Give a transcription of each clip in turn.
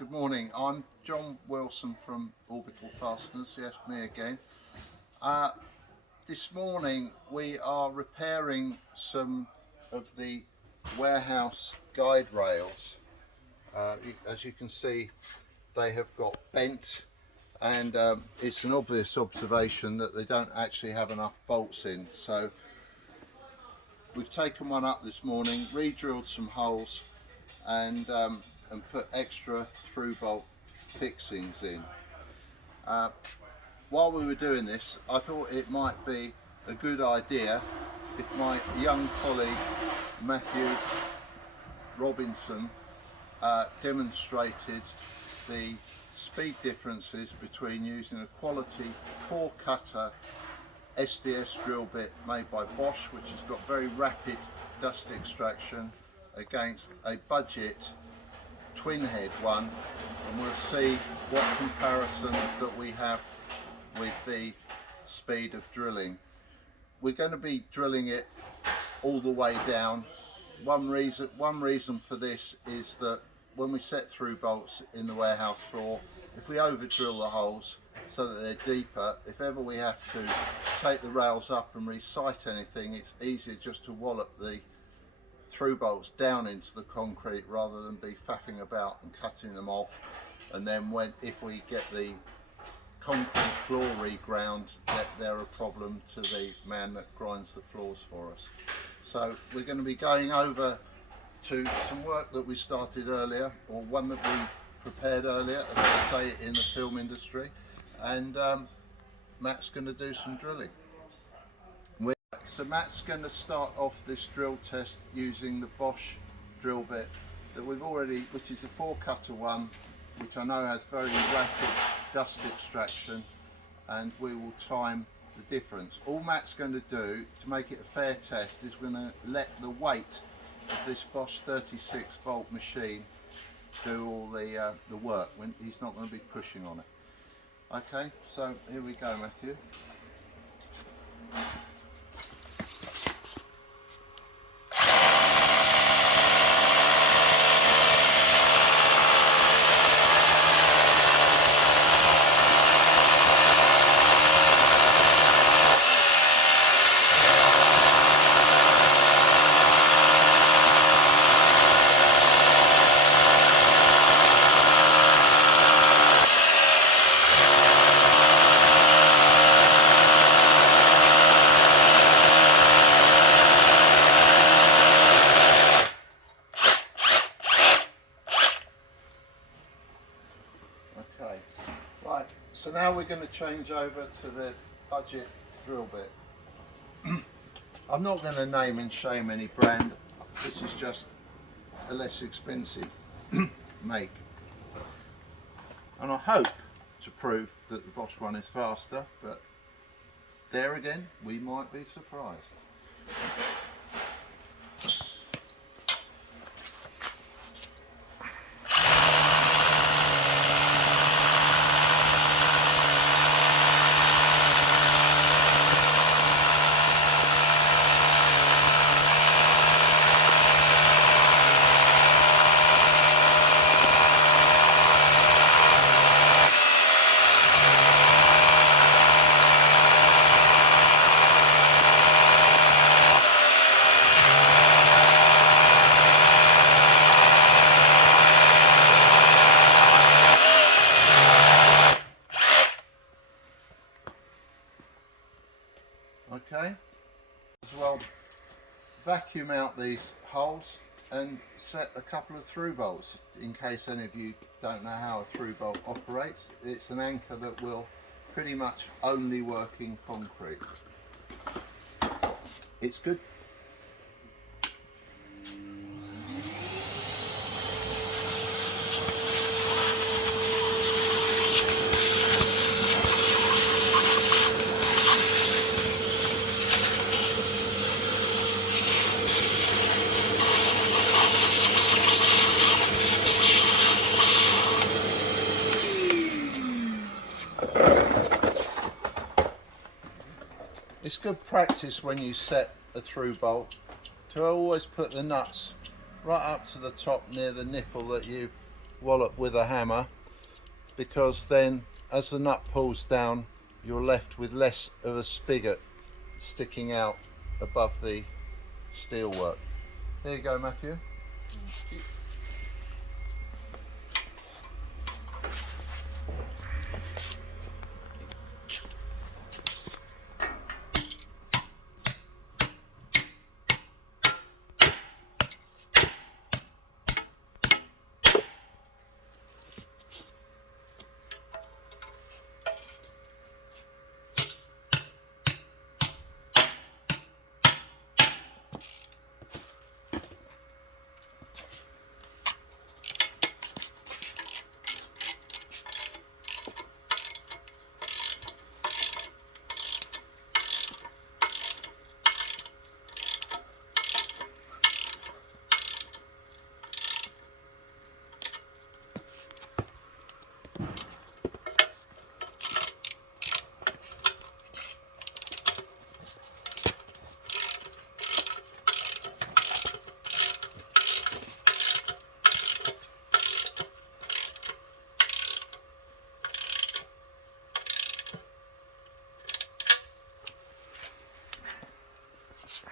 Good morning, I'm John Wilson from Orbital Fasteners, yes, me again. This morning we are repairing some of the warehouse guide rails. As you can see, they have got bent, and it's an obvious observation that they don't actually have enough bolts in. So we've taken one up this morning, re-drilled some holes, and put extra through bolt fixings in. While we were doing this, I thought it might be a good idea if my young colleague Matthew Robinson demonstrated the speed differences between using a quality 4-cutter SDS drill bit made by Bosch, which has got very rapid dust extraction, against a budget twin head one, and we'll see what comparison that we have with the speed of drilling. We're going to be drilling it all the way down. One reason for this is that when we set through bolts in the warehouse floor, if we over drill the holes so that they're deeper, if ever we have to take the rails up and re-sight anything, it's easier just to wallop the through bolts down into the concrete rather than be faffing about and cutting them off, and then if we get the concrete floor reground, they're a problem to the man that grinds the floors for us. So we're going to be going over to some work that we started earlier, or one that we prepared earlier, as they say in the film industry, and Matt's going to do some drilling. So Matt's going to start off this drill test using the Bosch drill bit that we've already, which is a 4-cutter one, which I know has very rapid dust extraction, and we will time the difference. All Matt's going to do to make it a fair test is we're going to let the weight of this Bosch 36-volt machine do all the work when he's not going to be pushing on it. Okay, so here we go, Matthew. So now we're going to change over to the budget drill bit. I'm not going to name and shame any brand, this is just a less expensive make. And I hope to prove that the Bosch one is faster, but there again, we might be surprised. Okay, as well, vacuum out these holes and set a couple of through bolts in case any of you don't know how a through bolt operates. It's an anchor that will pretty much only work in concrete. It's good. It's good practice when you set a through bolt to always put the nuts right up to the top near the nipple that you wallop with a hammer, because then as the nut pulls down you're left with less of a spigot sticking out above the steelwork. There you go, Matthew.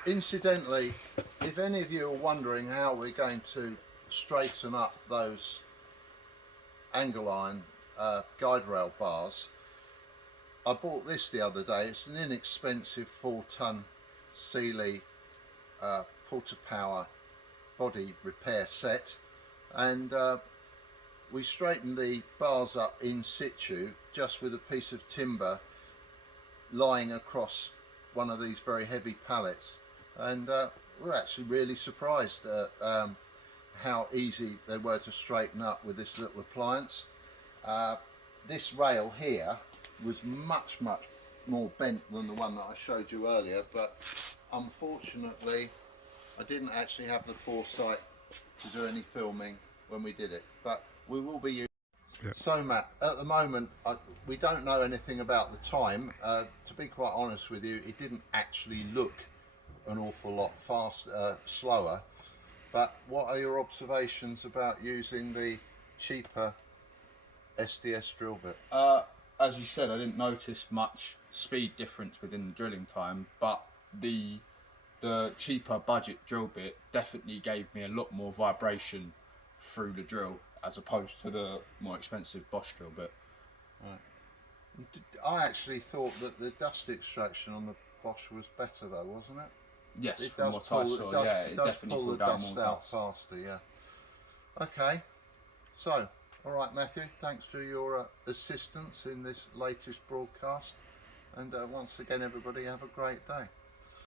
Incidentally, if any of you are wondering how we're going to straighten up those angle iron guide rail bars, I bought this the other day. It's an inexpensive 4-ton Sealy Porta Power body repair set, and we straightened the bars up in situ just with a piece of timber lying across one of these very heavy pallets, and we're actually really surprised at how easy they were to straighten up with this little appliance. This rail here was much more bent than the one that I showed you earlier, but unfortunately I didn't actually have the foresight to do any filming when we did it, but we will be using. Yep. So Matt, at the moment we don't know anything about the time. To be quite honest with you, it didn't actually look an awful lot slower, but what are your observations about using the cheaper SDS drill bit? As you said, I didn't notice much speed difference within the drilling time, but the cheaper budget drill bit definitely gave me a lot more vibration through the drill as opposed to the more expensive Bosch drill bit. Right. I actually thought that the dust extraction on the Bosch was better though, wasn't it? Yes, from what I saw, yeah, it definitely pull the down dust more out dust faster, yeah. Okay, so, all right Matthew, thanks for your assistance in this latest broadcast, and once again everybody have a great day.